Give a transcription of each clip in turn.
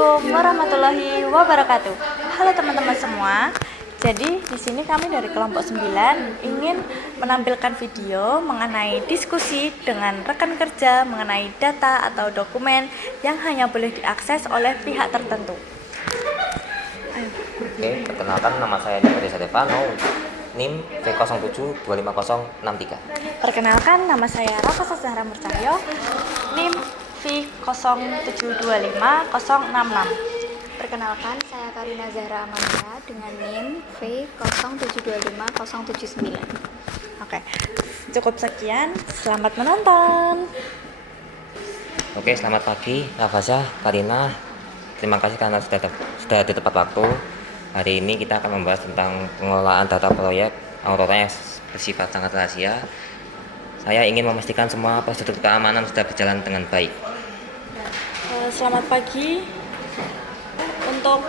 Assalamualaikum warahmatullahi wabarakatuh. Halo teman-teman semua. Jadi di sini kami dari kelompok 9 ingin menampilkan video mengenai diskusi dengan rekan kerja mengenai data atau dokumen yang hanya boleh diakses oleh pihak tertentu. Oke, perkenalkan nama saya Dede Stefano, NIM V07250063. Perkenalkan nama saya Rafa Zahra Murcahyo, NIM V07250066. Perkenalkan, saya Karina Zahra Amanda dengan NIM V07250079. Oke, cukup sekian. Selamat menonton. Oke, selamat pagi Rafaza, Karina. Terima kasih karena sudah di tepat waktu. Hari ini kita akan membahas tentang pengelolaan data proyek Aurora yang bersifat sangat rahasia. Saya ingin memastikan semua prosedur keamanan sudah berjalan dengan baik. Selamat pagi. Untuk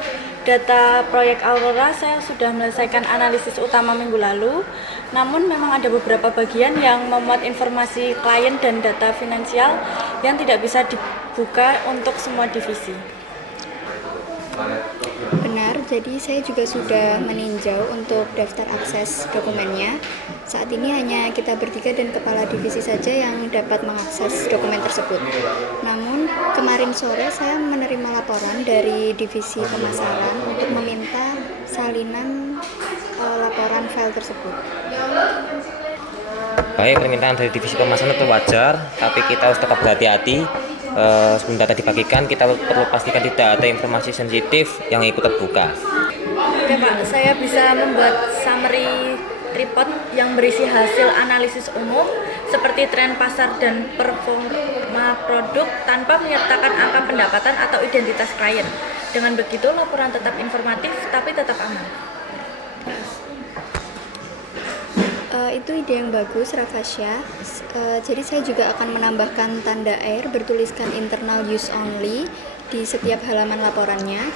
data proyek Aurora saya sudah menyelesaikan analisis utama minggu lalu. Namun memang ada beberapa bagian yang memuat informasi klien dan data finansial yang tidak bisa dibuka untuk semua divisi. Benar, jadi saya juga sudah meninjau untuk daftar akses dokumennya. Saat ini hanya kita bertiga dan kepala divisi saja yang dapat mengakses dokumen tersebut. Namun, kemarin sore saya menerima laporan dari divisi pemasaran untuk meminta salinan laporan file tersebut. Baik, permintaan dari divisi pemasaran itu wajar, tapi kita harus tetap berhati-hati. Sebelum data dibagikan, kita perlu pastikan tidak ada informasi sensitif yang ikut terbuka. Oke Pak, saya bisa membuat summary report yang berisi hasil analisis umum seperti tren pasar dan performa produk tanpa menyertakan angka pendapatan atau identitas klien. Dengan begitu, laporan tetap informatif tapi tetap aman. Itu ide yang bagus, Rafasya. Jadi saya juga akan menambahkan tanda air bertuliskan internal use only di setiap halaman laporannya.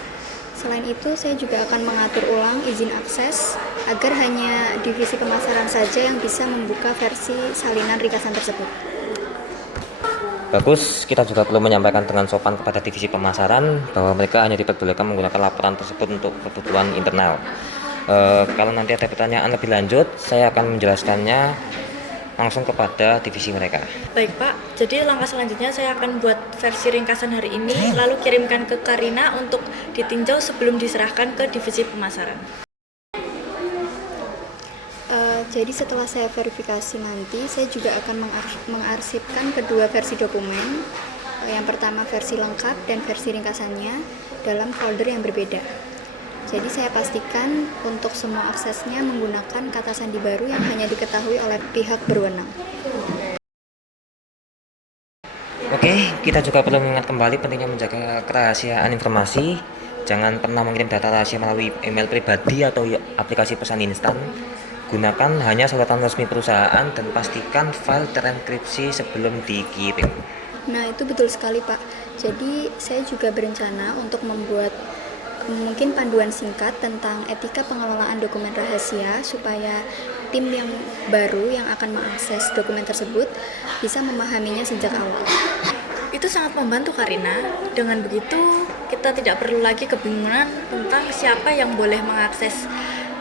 Selain itu, saya juga akan mengatur ulang izin akses agar hanya divisi pemasaran saja yang bisa membuka versi salinan ringkasan tersebut. Bagus, kita juga perlu menyampaikan dengan sopan kepada divisi pemasaran bahwa mereka hanya diperbolehkan menggunakan laporan tersebut untuk kebutuhan internal. Kalau nanti ada pertanyaan lebih lanjut, saya akan menjelaskannya langsung kepada divisi mereka. Baik Pak, jadi langkah selanjutnya saya akan buat versi ringkasan hari ini, lalu kirimkan ke Karina untuk ditinjau sebelum diserahkan ke divisi pemasaran. Jadi setelah saya verifikasi nanti, saya juga akan mengarsipkan kedua versi dokumen. Yang pertama versi lengkap dan versi ringkasannya dalam folder yang berbeda. Jadi saya pastikan untuk semua aksesnya menggunakan kata sandi baru yang hanya diketahui oleh pihak berwenang. Oke, kita juga perlu mengingat kembali pentingnya menjaga kerahasiaan informasi. Jangan pernah mengirim data rahasia melalui email pribadi atau aplikasi pesan instan. Gunakan hanya suratan resmi perusahaan dan pastikan file terenkripsi sebelum dikirim. Nah, itu betul sekali, Pak. Jadi saya juga berencana untuk membuat mungkin panduan singkat tentang etika pengelolaan dokumen rahasia supaya tim yang baru yang akan mengakses dokumen tersebut bisa memahaminya sejak awal. Itu sangat membantu Karina. Dengan begitu, kita tidak perlu lagi kebingungan tentang siapa yang boleh mengakses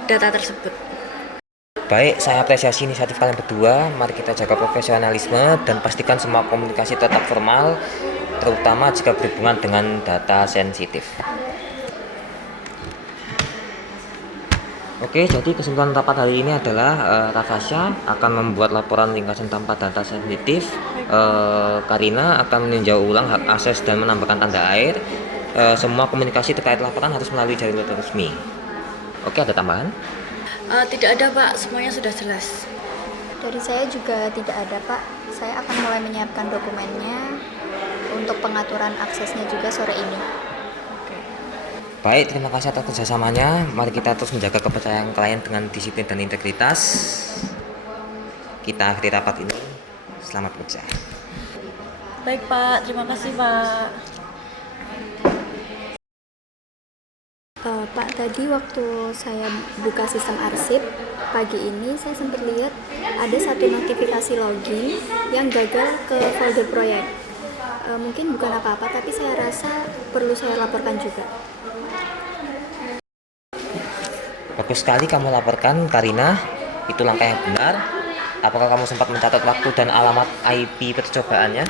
data tersebut. Baik, saya apresiasi inisiatif kalian berdua. Mari kita jaga profesionalisme dan pastikan semua komunikasi tetap formal, terutama jika berhubungan dengan data sensitif. Oke, jadi kesimpulan rapat hari ini adalah Rafasya akan membuat laporan ringkasan tanpa data sensitif, Karina akan meninjau ulang hak akses dan menambahkan tanda air. Semua komunikasi terkait laporan harus melalui jalur resmi. Oke, ada tambahan? Tidak ada Pak, semuanya sudah jelas. Dari saya juga tidak ada, Pak. Saya akan mulai menyiapkan dokumennya untuk pengaturan aksesnya juga sore ini. Baik, terima kasih atas kerjasamanya. Mari kita terus menjaga kepercayaan klien dengan disiplin dan integritas. Kita akhiri rapat ini. Selamat bekerja. Baik Pak, terima kasih Pak. Pak, tadi waktu saya buka sistem arsip pagi ini, saya sempat lihat ada satu notifikasi login yang gagal ke folder proyek. Mungkin bukan apa-apa, tapi saya rasa perlu saya laporkan juga. Bagus sekali kamu laporkan, Karina. Itu langkah yang benar. Apakah kamu sempat mencatat waktu dan alamat IP percobaannya?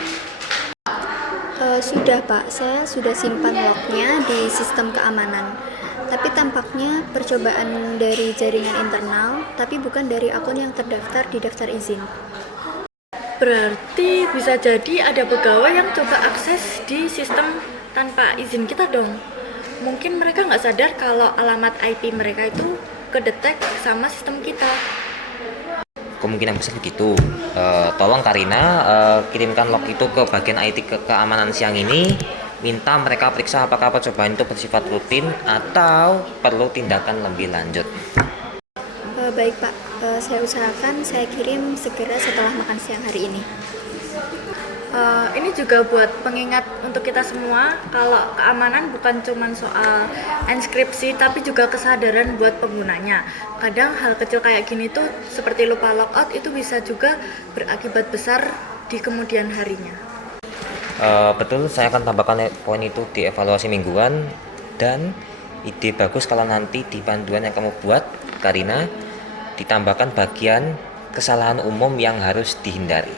Sudah Pak, saya sudah simpan lognya di sistem keamanan. Tapi tampaknya percobaan dari jaringan internal, tapi bukan dari akun yang terdaftar di daftar izin. Berarti bisa jadi ada pegawai yang coba akses di sistem tanpa izin kita dong. Mungkin mereka nggak sadar kalau alamat IP mereka itu kedetek sama sistem kita. Kemungkinan besar begitu. Tolong Karina, kirimkan log itu ke bagian IT keamanan siang ini. Minta mereka periksa apakah percobaan itu bersifat rutin atau perlu tindakan lebih lanjut. Baik Pak, saya usahakan saya kirim segera setelah makan siang hari ini. Ini juga buat pengingat untuk kita semua kalau keamanan bukan cuma soal enskripsi tapi juga kesadaran buat penggunanya. Kadang hal kecil kayak gini tuh seperti lupa logout itu bisa juga berakibat besar di kemudian harinya. Betul, saya akan tambahkan poin itu di evaluasi mingguan. Dan ide bagus kalau nanti di panduan yang kamu buat, Karina, ditambahkan bagian kesalahan umum yang harus dihindari.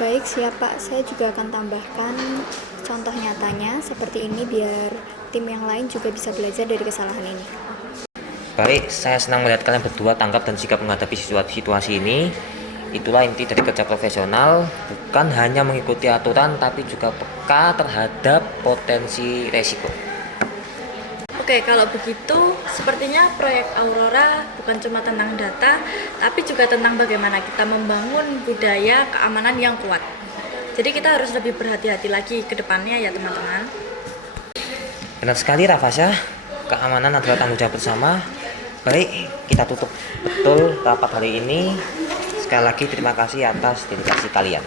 Baik, siap Pak. Saya juga akan tambahkan contoh nyatanya seperti ini biar tim yang lain juga bisa belajar dari kesalahan ini. Baik, saya senang melihat kalian berdua tanggap dan sikap menghadapi situasi ini. Itulah inti dari kerja profesional, bukan hanya mengikuti aturan tapi juga peka terhadap potensi resiko. Oke, kalau begitu sepertinya proyek Aurora bukan cuma tentang data, tapi juga tentang bagaimana kita membangun budaya keamanan yang kuat. Jadi kita harus lebih berhati-hati lagi ke depannya ya teman-teman. Benar sekali Rafasya, keamanan adalah tanggung jawab bersama. Baik, kita tutup betul rapat hari ini. Sekali lagi terima kasih atas dedikasi kalian.